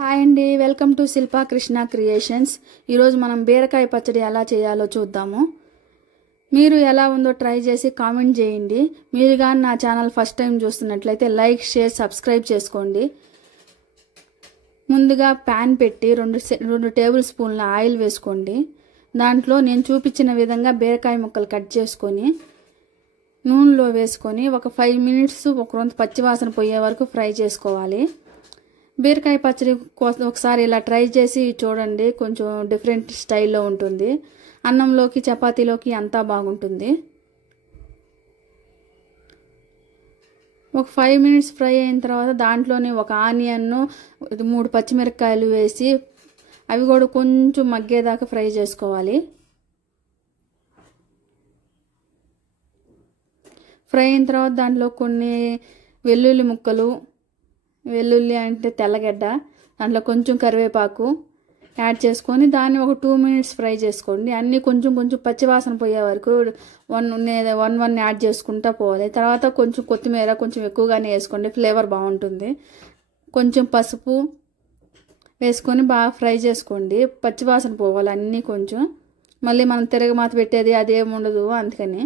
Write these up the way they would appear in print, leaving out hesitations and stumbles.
Hi అండి, welcome to Shilpa Krishna creations. ఈరోజు మనం బీరకాయ పచ్చడి ఎలా చేయాలో చూద్దాము. మీరు ఎలా ఉందో ట్రై చేసి కామెంట్ చేయండి. మీరు కానీ నా ఛానల్ ఫస్ట్ టైం చూస్తున్నట్లయితే లైక్, షేర్, సబ్స్క్రైబ్ చేసుకోండి. ముందుగా ప్యాన్ పెట్టి రెండు టేబుల్ స్పూన్ల ఆయిల్ వేసుకోండి. దాంట్లో నేను చూపించిన విధంగా బీరకాయ ముక్కలు కట్ చేసుకొని నూనెలో వేసుకొని ఒక 5 మినిట్స్ ఒక రొంత పచ్చివాసన పోయే వరకు ఫ్రై చేసుకోవాలి. బీరకాయ పచ్చడి ఒకసారి ఇలా ట్రై చేసి చూడండి, కొంచెం డిఫరెంట్ స్టైల్లో ఉంటుంది. అన్నంలోకి, చపాతీలోకి అంతా బాగుంటుంది. ఒక 5 మినిట్స్ ఫ్రై అయిన తర్వాత దాంట్లోనే ఒక ఆనియన్, 3 పచ్చిమిరపకాయలు వేసి అవి కూడా కొంచెం మగ్గేదాకా ఫ్రై చేసుకోవాలి. ఫ్రై అయిన తర్వాత దాంట్లో కొన్ని వెల్లుల్లి ముక్కలు, వెల్లుల్లి అంటే తెల్లగడ్డ, దాంట్లో కొంచెం కరివేపాకు యాడ్ చేసుకొని దాన్ని ఒక 2 మినిట్స్ ఫ్రై చేసుకోండి. అన్నీ కొంచెం కొంచెం పచ్చివాసన పోయే వరకు వన్ యాడ్ చేసుకుంటా పోవాలి. తర్వాత కొంచెం కొత్తిమీర కొంచెం ఎక్కువగానే వేసుకోండి, ఫ్లేవర్ బాగుంటుంది. కొంచెం పసుపు వేసుకొని బాగా ఫ్రై చేసుకోండి, పచ్చివాసన పోవాలి అన్నీ. కొంచెం మళ్ళీ మనం తిరగమాత పెట్టేది అదేమి ఉండదు, అందుకని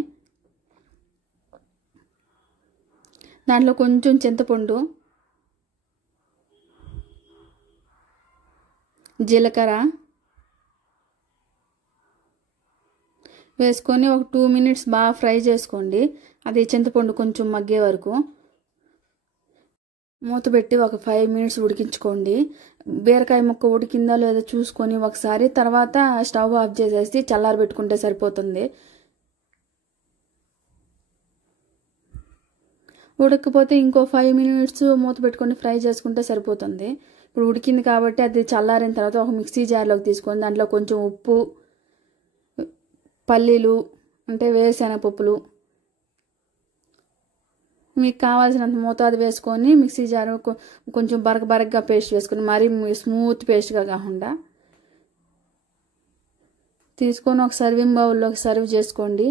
దాంట్లో కొంచెం చింతపండు, జీలకర్ర వేసుకొని ఒక 2 మినిట్స్ బాగా ఫ్రై చేసుకోండి. అది చింతపండు కొంచెం మగ్గే వరకు మూత పెట్టి ఒక 5 మినిట్స్ ఉడికించుకోండి. బీరకాయ ముక్క ఉడికిందో లేదో చూసుకొని ఒకసారి, తర్వాత స్టవ్ ఆఫ్ చేసేసి చల్లారబెట్టుకుంటే సరిపోతుంది. ఉడకపోతే ఇంకో 5 మినిట్స్ మూత పెట్టుకొని ఫ్రై చేసుకుంటే సరిపోతుంది. ఇప్పుడు ఉడికింది కాబట్టి అది చల్లారిన తర్వాత ఒక మిక్సీ జార్లోకి తీసుకొని దాంట్లో కొంచెం ఉప్పు, పల్లీలు అంటే వేరుశెనగ పప్పులు మీకు కావాల్సినంత మోతాదు వేసుకొని మిక్సీ జార్ కొంచెం బరకగా పేస్ట్ వేసుకొని, మరీ స్మూత్ పేస్ట్గా కాకుండా తీసుకొని ఒక సర్వింగ్ బౌల్లోకి సర్వ్ చేసుకోండి.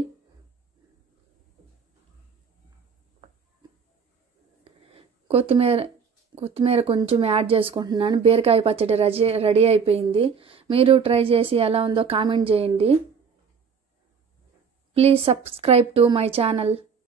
కొత్తిమీర కొంచెం యాడ్ చేసుకుంటున్నాను. బీరకాయ పచ్చడి రెడీ అయిపోయింది. మీరు ట్రై చేసి ఎలా ఉందో కామెంట్ చేయండి. Please subscribe to my channel.